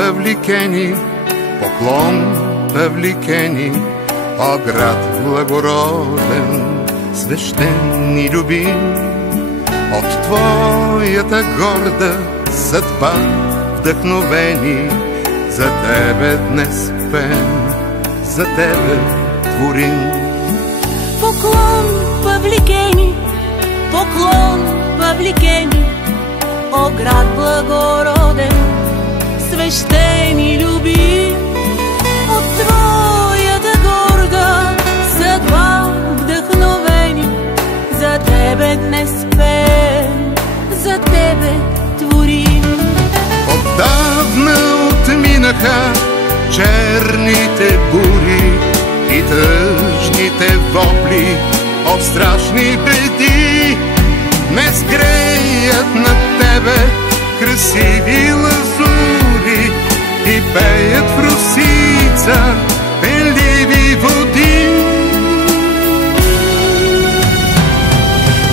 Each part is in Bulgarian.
Павликени, поклон, Павликени, о град благороден, свещен и любим. От твоята горда съдба вдъхновени, за тебе днес пеем, за тебе творим. Поклон, Павликени, поклон, Павликени, о град благороден, свещен и любим. От твоята горда съдба вдъхновени, за тебе днес пеем, за тебе творим. Отдавна отминаха черните бури и тъжните вопли от страшни беди. Днес греят над тебе красиви лазури и пеят в Русица пенливи води.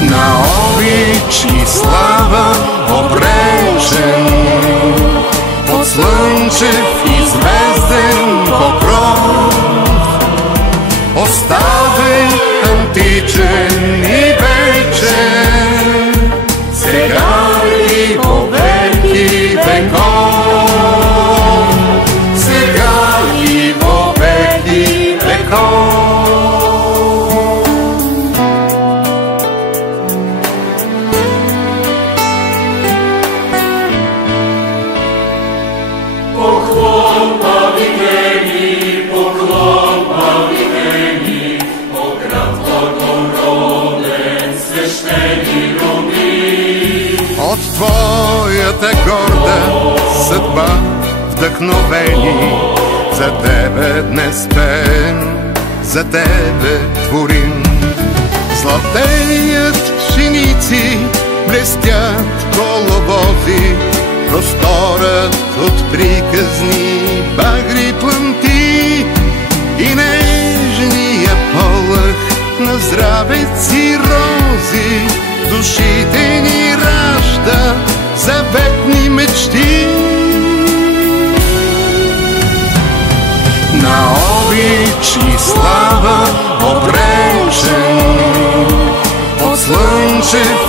На обич и слава обречен, под слънчев и звезден покров, оставен античен и вечен, сега и по веки веков, сега и по веки веков. Поклон, Павликени, поклон, Павликени, о град благороден, свещен и любим. От твоята горда съдба вдъхновени, за тебе днес пеем, за тебе творим. Златеят пшеници, блестят коловози, просторът от приказни багри плънти и нежния полъх на здравеци рози душите ни ражда заветни мечти. На обич и слава обречен, под слънчев